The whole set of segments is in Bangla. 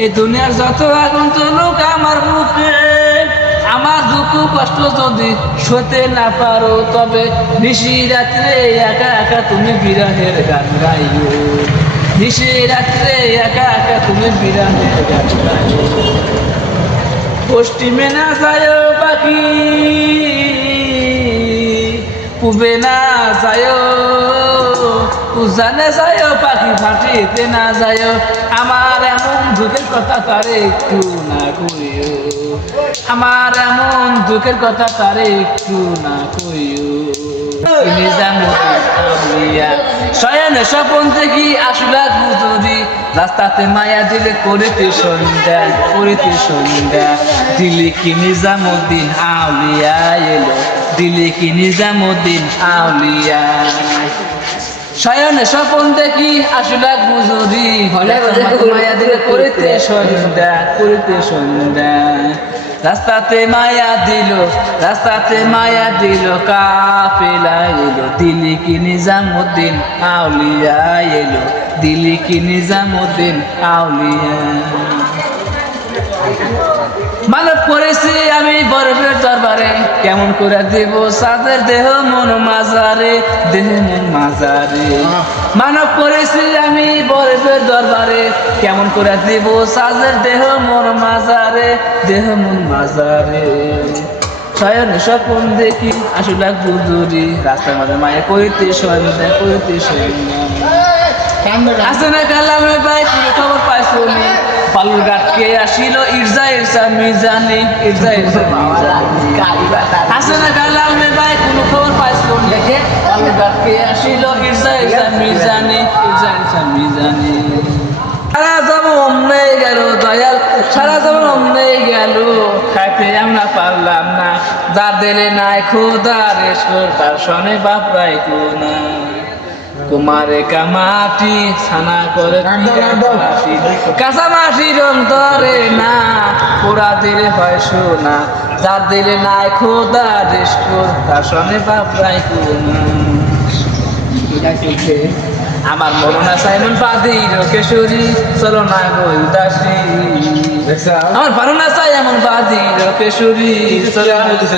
এই দুনিয়ার যত আগুন চলুক আমার বুকে আমার দুঃখ কষ্ট যদি সতে না পারো, তবে নিশি রাত্রে একা একা তুমি বিরহের গান গাইও। নিশি রাত্রে একা একা তুমি বিরহের গান গাইও। পশ্চিমে না যায় পাখি, পুবে না যায় উজানে যায় পাখি ফাটিতে না যায় আমার এমন দুঃখের কথা তারে একটু না কইও। আমার এমন দুঃখের কথা তারে একটু না কইও। শয়নে স্বপন দেখি আসলা গুজরি। রাস্তাতে মায়া দিলে করিতে সন্ধ্যা করিতে সন্ধ্যা। দিলে কি নিজামুদ্দিন আউলিয়া এলো, দিলে কি নিজামুদ্দিন আউলিয়া। শয়নে স্বপন দেখি আসলা গুজরি রাস্তাতে মায়া দিলে করিতে সন্ধ্যা করিতে সন্ধ্যা। রাস্তাতে মায়া দিল রাস্তাতে মায়া দিল কাফেলা এলো। দিলি কি নিজামুদ্দিন আউলিয়া এলো। দিলি কি নিজামুদ্দিন আউলিয়া। মানব করেছি আমি বরফের দরবারে। কেমন করে দেব সাদের দেহ মন মাজারে দেহ মন মাজারে মানব করেছি আমি বরফের দরবারে। কেমন করে দেব সাদের দেহ মন মাজারে দেহ মন মাজারে শয়নে স্বপন দেখি আসলে গুজুরি রাস্তার মাঝে মায়ে কইতে সন্ধ্যা কইতে সন্ধ্যা আসে না কালামে কোনো খবর পাইছো বালুরঘাটকে আসিল, ইরজা ইরজা, মিজানি, ইরজা ইরজা মিজানি আসে না কালামে ভাই, কোনো খবর পাইছো নি বালুরঘাটকে আসিল, ইরজা ইরজা, মিজানি, ইরজা ইরজা, মিজানি। সারা যাব অমনে গেল দয়াল, সারা যাব অমনে গেল। খাইতে আমরা পারলাম না, যার দিলে নাই খোদা রেশ্বর তার সনে বাপ রাইতো না কুমারে কামাটি ছানা করে কাঁচা মাটির অন্তরে না পোড়া দিলে হয় সোনা। যার দিলে নাই খোদা রেশ্বর তার সনে বাপ রাইতো না আমার মরনা সাইমন পাদি কেশরী চলো না গো উদাসী। আমার পারনা চাই এমন পাদি কেশরী চলো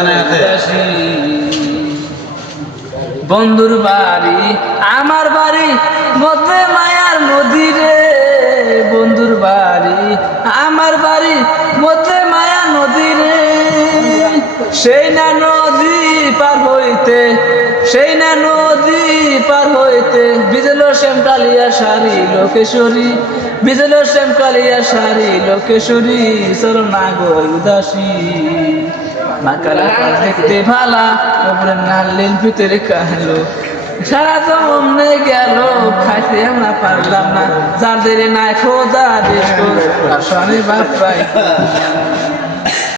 না উদাসী। বন্ধুর বাড়ি, আমার বাড়ি, মধ্যে মায়ার নদী রে বন্ধুর বাড়ি, আমার বাড়ি, মধ্যে মায়া নদী রে সেই না নদী পার হইতে, সেই না নদী পার হইতে, বিজল শ্যাম কালিয়া সারি লোকেশ্বরী, বিজল শ্যাম কালিয়া সারি লোকেশ্বরী চলো না মাকালা দেখতে ভালা ওপরে নালেন ভিতরে কালো সারা জমনে গেল, খাইতে আমরা পারলাম না। যাদের দেরে নাই খোদা দেশ আর শনি বাপ